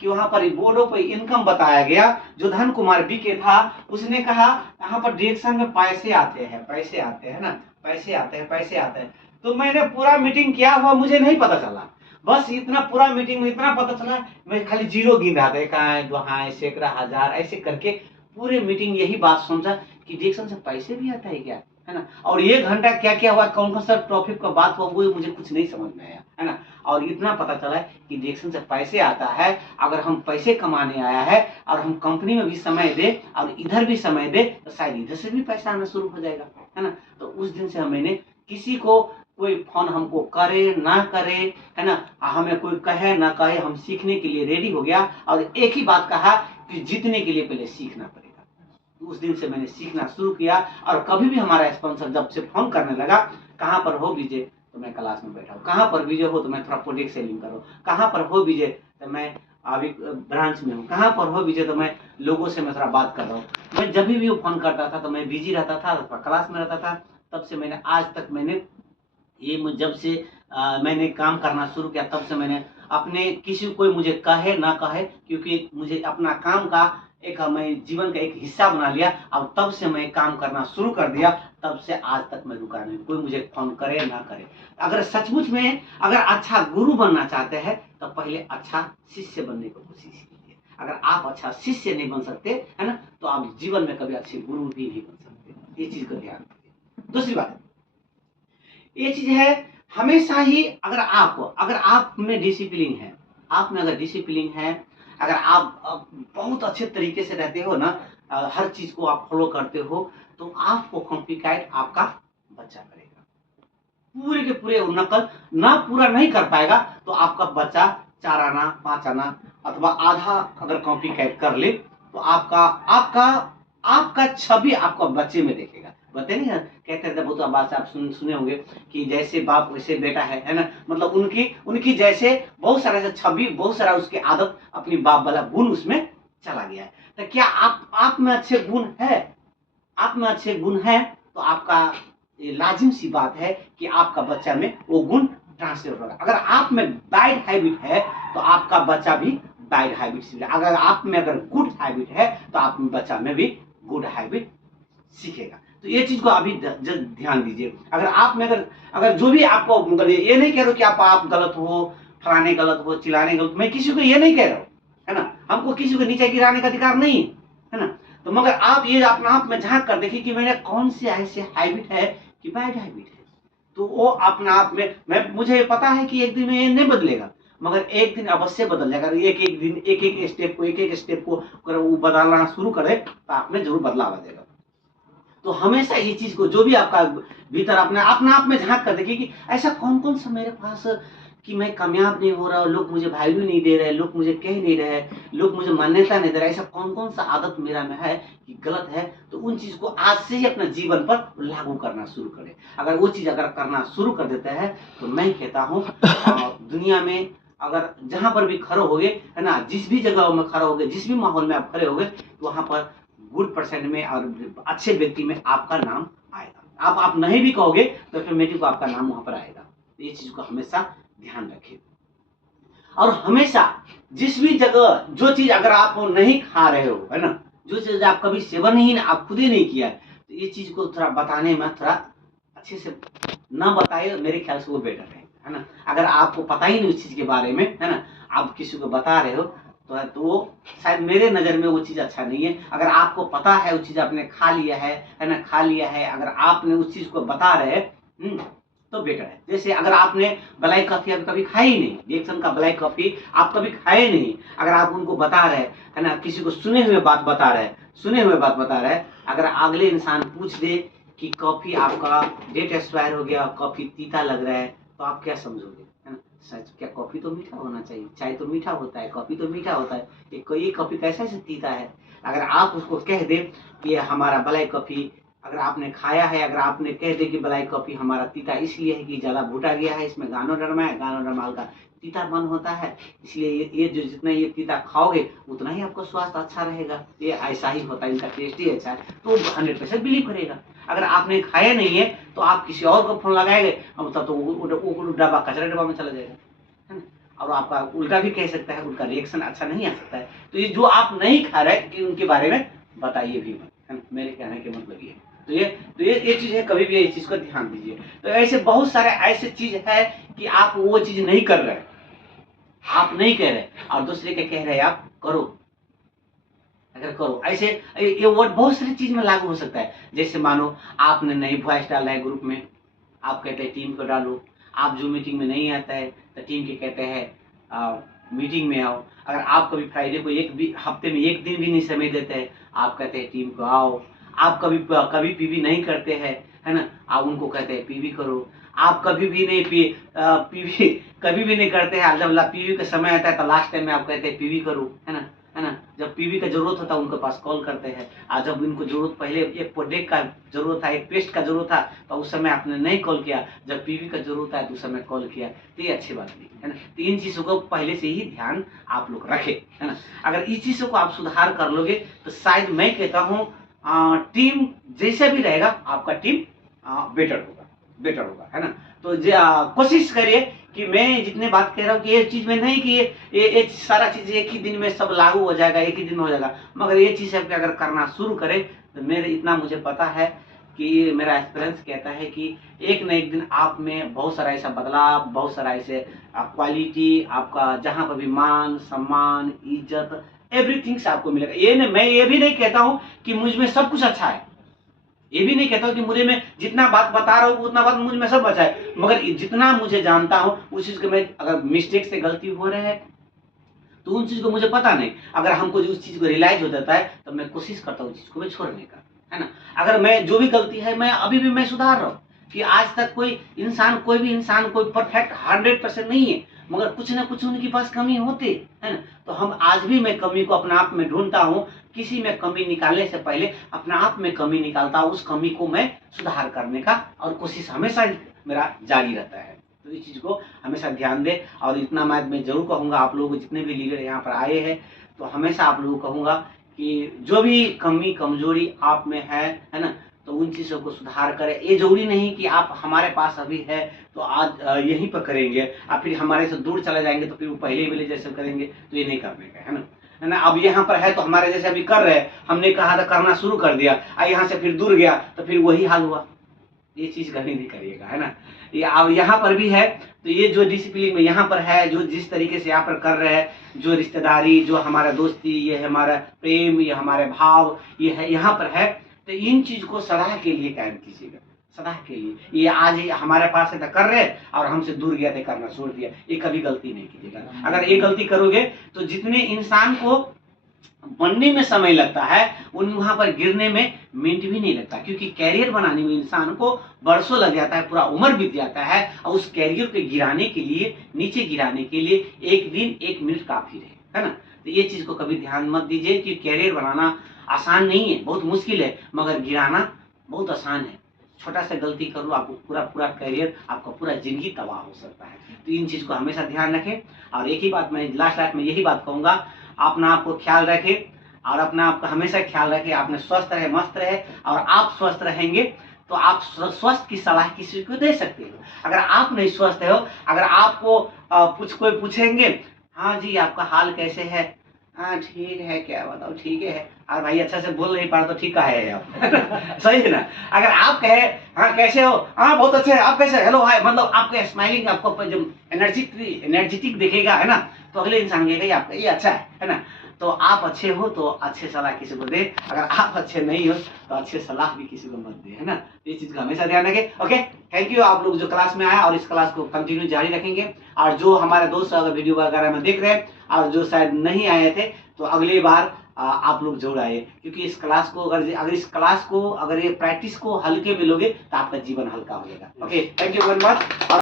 कि वहां पर बोर्डों पर इनकम बताया गया। जो धन कुमार बीके था उसने कहा यहाँ पर डिरेक्शन में पैसे आते हैं, पैसे आते हैं ना, पैसे आते हैं, पैसे आते हैं। तो मैंने पूरा मीटिंग किया हुआ मुझे नहीं पता चला, बस इतना पूरा मीटिंग में इतना पता चला, मैं खाली जीरो गिन रहा था, कहाँ वहाँ सैकड़ा हजार ऐसे करके पूरे मीटिंग यही बात समझा कि डिरेक्शन से पैसे भी आता है क्या, है ना। और 1 घंटा क्या क्या हुआ, कौन कौन सा टॉपिक का बात हुआ वो मुझे कुछ नहीं समझ में आया, है ना। और इतना पता चला कि डिरेक्शन से पैसे आता है, अगर हम पैसे कमाने आया है और हम कंपनी में भी समय दे और इधर भी समय दे तो शायद इधर से भी पैसा आना शुरू हो जाएगा, है ना। तो उस दिन से मैंने किसी को कोई फोन हमको करे ना करे, है ना, हमें कोई कहे ना कहे, हम सीखने के लिए रेडी हो गया और एक ही बात कहा कि जीतने के लिए पहले सीखना पड़ेगा। उस दिन से मैंने सीखना शुरू किया और कभी भी हमारा स्पॉन्सर जब से फोन करने लगा, कहाँ पर हो विजय, तो मैं क्लास में बैठा हूँ, कहाँ पर विजय हो तो मैं थोड़ा प्रोडक्ट सेलिंग करो, कहाँ पर हो विजय तो मैं अभी ब्रांच में हूँ, कहाँ पर हो विजय तो मैं लोगों से मैं थोड़ा बात कर रहा हूँ। मैं जब भी वो फोन करता था तो मैं बिजी रहता था अथवा क्लास में रहता था। तब से मैंने आज तक मैंने ये जब से मैंने काम करना शुरू किया तब से मैंने अपने किसी कोई मुझे कहे ना कहे, क्योंकि मुझे अपना काम का एक मैं जीवन का एक हिस्सा बना लिया। अब तब से मैं काम करना शुरू कर दिया, तब से आज तक मैं रुका नहीं, कोई मुझे फोन करे ना करे। अगर सचमुच में अगर अच्छा गुरु बनना चाहते हैं तो पहले अच्छा शिष्य बनने की कोशिश कीजिए। अगर आप अच्छा शिष्य नहीं बन सकते, है ना, तो आप जीवन में कभी अच्छे गुरु भी नहीं बन सकते। ये चीज का ध्यान रखिए। दूसरी बात ये चीज है, हमेशा ही अगर आप में डिसिप्लिन है, आप में अगर डिसिप्लिन है, अगर आप बहुत अच्छे तरीके से रहते हो ना, हर चीज को आप फॉलो करते हो, तो आपको कॉम्प्लिकेट आपका बच्चा करेगा। पूरे के पूरे नकल ना पूरा नहीं कर पाएगा तो आपका बच्चा 4 आना 5 आना अथवा आधा अगर कॉम्प्लिकेट कर ले तो आपका आपका आपका छवि आपको बच्चे में देखेगा। बताए नहीं, कहते थे बहुत आवाज आप सुने होंगे कि जैसे बाप वैसे बेटा है ना, मतलब उनकी उनकी जैसे बहुत सारा छवि, बहुत सारा उसकी आदत अपनी बाप वाला गुण उसमें चला गया है। तो क्या आप में अच्छे गुण है, आप में अच्छे गुण है तो आपका ये लाजिम सी बात है कि आपका बच्चा में वो गुण ट्रांसफर होगा। अगर आप में बैड हैबिट है तो आपका बच्चा भी बैड हैबिट सीखेगा। अगर आप में अगर गुड हैबिट है तो आप में बच्चा में भी गुड हैबिट सीखेगा। तो ये चीज को अभी ध्यान दीजिए। अगर आप में अगर जो भी आपको, मतलब ये नहीं कह रहा कि आप गलत हो, फलाने गलत हो, चिल्लाने गलत, मैं किसी को ये नहीं कह रहा हूँ, है ना, हमको किसी को नीचे गिराने का अधिकार नहीं है ना। तो मगर आप ये अपना आप में झांक कर देखिए कि मेरे कौन से ऐसे हैबिट है कि बैड हैबिट है, तो वो अपना आप में मुझे पता है कि एक दिन में ये नहीं बदलेगा, मगर एक दिन अवश्य बदल जाएगा। एक एक दिन एक एक स्टेप को अगर वो बदलना शुरू करे तो आप में जरूर बदलाव आ जाएगा। तो हमेशा ये चीज को जो भी आपका भीतर अपना आप में झांक कर देखिए कि ऐसा कौन कौन सा मेरे पास कि मैं कामयाब नहीं हो रहा, लोग मुझे वैल्यू नहीं दे रहे, लोग मुझे कह नहीं रहे, लोग मुझे मान्यता नहीं दे रहे, ऐसा कौन कौन सा आदत मेरा में है कि गलत है। तो उन चीज को आज से ही अपने जीवन पर लागू करना शुरू करें। अगर वो चीज अगर करना शुरू कर देते हैं तो मैं कहता हूँ दुनिया में अगर जहां पर भी खड़े हो गए, है ना, जिस भी जगह में खड़े हो गए, जिस भी माहौल में आप खड़े हो गए, तो वहां पर गुड परसेंट में और अच्छे व्यक्ति में आपका नाम आएगा। आप नहीं भी कहोगे तो ऑटोमेटिक आपका नाम वहां पर आएगा। तो ये चीज को हमेशा ध्यान रखिए। और हमेशा जिस भी जगह जो चीज अगर आप नहीं खा रहे हो, है ना, जो चीज आप कभी सेवन ही आप खुद ही नहीं किया, तो ये चीज को थोड़ा बताने में थोड़ा अच्छे से ना बताए, मेरे ख्याल से वो बेटर है ना। अगर आपको पता ही नहीं उस चीज के बारे में, है ना, आप किसी को बता रहे हो तो वो शायद मेरे नजर में वो चीज अच्छा नहीं है। अगर आपको पता है वो चीज आपने खा लिया है ना, खा लिया है, अगर आपने उस चीज को बता रहे तो बेटर है। जैसे अगर आपने ब्लैक कॉफी अभी कभी खाई नहीं, रिएक्शन का ब्लैक कॉफी आप कभी खाए नहीं, अगर आप उनको बता रहे, है ना, किसी को सुने हुए बात बता रहे, अगर अगले इंसान पूछ दे कि कॉफी आपका डेट एक्सपायर हो गया, कॉफी तीता लग रहा है, तो आप क्या समझोगे, है ना। सच क्या कॉफी तो मीठा होना चाहिए, चाय तो मीठा होता है, कॉफी तो मीठा होता है, ये कॉफी कैसे से तीता है। अगर आप उसको कह दे कि हमारा ब्लैक कॉफी अगर आपने खाया है, अगर आपने कह दे कि ब्लैक कॉफी हमारा तीता इसलिए है कि ज्यादा भूटा गया है, इसमें गानोडर्मा है, गानोडर्माल का तीता मन होता है, इसलिए ये जो जितना ये तीता खाओगे उतना ही आपका स्वास्थ्य अच्छा रहेगा, ये ऐसा ही होता है, इनका टेस्ट ही अच्छा है, तो 100% बिलीव करेगा। अगर आपने खाया नहीं है तो आप किसी और को फोन लगाएंगे, तब तो वो डब्बा कचरा डब्बा में चला जाएगा, है ना। और आपका उल्टा भी कह सकता है, उनका रिएक्शन अच्छा नहीं आ सकता है। तो ये जो आप नहीं खा रहे कि उनके बारे में बताइए भी मत, है ना? मेरे कहने के मतलब ये। तो ये चीज़ है, कभी भी इस चीज़ को ध्यान दीजिए। तो ऐसे बहुत सारे ऐसे चीज़ है कि आप वो चीज़ नहीं कर रहे, आप नहीं कह रहे और दूसरे के कह रहे आप करो। अगर करो ऐसे, ये वर्ड बहुत सारी चीज में लागू हो सकता है। जैसे मानो आपने नई वॉइस डाला है ग्रुप में, आप कहते हैं टीम को डालो। आप जो मीटिंग में नहीं आता है तो टीम के कहते हैं मीटिंग में आओ। अगर आप कभी फ्राइडे को एक भी हफ्ते में एक दिन भी नहीं समय देते हैं, आप कहते हैं टीम को आओ। आप कभी कभी पीवी नहीं करते हैं, है ना, आप उनको कहते हैं पीवी करो। आप कभी भी नहीं पीवी कभी भी नहीं करते हैं, जब पीवी का समय आता है तो लास्ट टाइम में आप कहते हैं पीवी करो, है ना। जब पीवी का जरूरत होता है उनके पास कॉल करते हैं। आज जब इनको जरूरत, पहले एक प्रोडक्ट का जरूरत था, एक पेस्ट का जरूरत था, तो उस समय आपने नहीं कॉल किया। जब पीवी का जरूरत है तो उस समय कॉल किया। तो ये अच्छी बात नहीं है ना। तो इन चीजों को पहले से ही ध्यान आप लोग रखें, है ना। अगर इस चीजों को आप सुधार कर लोगे तो शायद मैं कहता हूँ टीम जैसा भी रहेगा आपका टीम बेटर होगा, है ना। तो कोशिश करिए कि मैं जितने बात कह रहा हूँ कि ये चीज में नहीं कि ये सारा चीज एक ही दिन में सब लागू हो जाएगा, एक ही दिन में हो जाएगा। मगर ये चीज अगर करना शुरू करें तो मेरे इतना मुझे पता है कि मेरा एक्सपीरियंस कहता है कि एक न एक दिन आप में बहुत सारा ऐसा बदलाव, बहुत सारा ऐसे क्वालिटी आपका, जहाँ पर भी मान सम्मान इज्जत एवरीथिंग से आपको मिलेगा। मैं ये भी नहीं कहता हूँ कि मुझ में सब कुछ अच्छा है, ये भी नहीं कहता हूँ कि मुझे मैं जितना बात बता रहा हूँ उतना बात मुझ में सब अच्छा है। मगर जितना मुझे जानता हूँ उस चीज को मैं, अगर मिस्टेक से गलती हो रहा है तो उन चीज को मुझे पता नहीं। अगर हमको उस चीज को रियलाइज हो जाता है तो मैं कोशिश करता हूँ उस चीज को मैं छोड़ने का, है ना। अगर मैं जो भी गलती है मैं अभी भी मैं सुधार रहा हूँ कि आज तक कोई भी इंसान कोई परफेक्ट 100% नहीं है, मगर कुछ ना कुछ उनके पास कमी होती है ना। तो हम आज भी मैं कमी को अपने आप में ढूंढता हूँ। किसी में कमी निकालने से पहले अपने आप में कमी निकालता हूँ, उस कमी को मैं सुधार करने का और कोशिश हमेशा मेरा जारी रहता है। तो इस चीज को हमेशा ध्यान दे। और इतना मैं जरूर कहूंगा आप लोगों को, जितने भी लीडर यहाँ पर आए हैं, तो हमेशा आप लोगों को कहूंगा कि जो भी कमी कमजोरी आप में है ना, तो उन चीज़ों को सुधार करें। ये जरूरी नहीं कि आप हमारे पास अभी है तो आज यहीं पर करेंगे, आप फिर हमारे से दूर चले जाएंगे तो फिर वो पहले वाले जैसे करेंगे, तो ये नहीं करने का, है ना। अब यहाँ पर है तो हमारे जैसे अभी कर रहे हैं, हमने कहा था करना शुरू कर दिया, यहाँ से फिर दूर गया तो फिर वही हाल हुआ। ये चीज कभी नहीं करिएगा, है ना। ये अब यहाँ पर भी है तो ये जो डिसिप्लिन में यहाँ पर है, जो जिस तरीके से यहाँ पर कर रहे हैं, जो रिश्तेदारी, जो हमारा दोस्ती, ये है हमारा प्रेम, ये हमारे भाव, ये है यहाँ पर है। तो इन चीज को सदा के लिए कायम कीजिएगा, सदा के लिए। ये आज हमारे पास है तो कर रहे और हमसे दूर गया तो करना छोड़ दिया, ये कभी गलती नहीं कीजिएगा। अगर ये गलती करोगे तो जितने इंसान को बनने में समय लगता है उन वहां पर गिरने में मिनट भी नहीं लगता, क्योंकि कैरियर बनाने में इंसान को बरसों लग जाता है, पूरा उम्र बीत जाता है। और उस कैरियर को गिराने के लिए, नीचे गिराने के लिए एक दिन एक मिनट काफी है ना। तो ये चीज को कभी ध्यान मत दीजिए कि कैरियर बनाना आसान नहीं है, बहुत मुश्किल है, मगर गिराना बहुत आसान है। छोटा सा गलती कर लो, आपको पूरा कैरियर, आपका पूरा जिंदगी तबाह हो सकता है। तो इन चीज को हमेशा ध्यान रखें। और एक ही बात मैं लास्ट में यही बात कहूंगा, अपना आपको ख्याल रखें और अपना आपका हमेशा ख्याल रखें। आपने स्वस्थ रहे, मस्त रहे, और आप स्वस्थ रहेंगे तो आप स्वस्थ की सलाह किसी को दे सकते हो। अगर आप नहीं स्वस्थ हो, अगर आपको कोई पूछेंगे, हाँ जी आपका हाल कैसे है, हाँ ठीक है, क्या बताओ ठीक है। और भाई अच्छा से बोल नहीं पा रहे तो ठीक है आप सही है ना। अगर आप कहे हाँ कैसे हो, हाँ बहुत अच्छे है, आप कैसे, हेलो हाय, मतलब आपको स्माइलिंग, आपको जो एनर्जेटिक दिखेगा, है ना, तो अगले इंसान कहेगा आपका ये अच्छा है ना। तो आप अच्छे हो तो अच्छे सलाह किसी को दे, अगर आप अच्छे नहीं हो तो अच्छे सलाह भी किसी को मत दे, है ना। ये चीज का हमेशा ध्यान रखें। ओके, थैंक यू आप लोग जो क्लास में आया, और इस क्लास को कंटिन्यू जारी रखेंगे। और जो हमारे दोस्त अगर वीडियो वगैरह में देख रहे हैं और जो शायद नहीं आए थे, तो अगली बार आप लोग जरूर आए, क्योंकि इस क्लास को अगर ये प्रैक्टिस को हल्के में लोगे तो आपका जीवन हल्का हो जाएगा। Okay, thank you very much.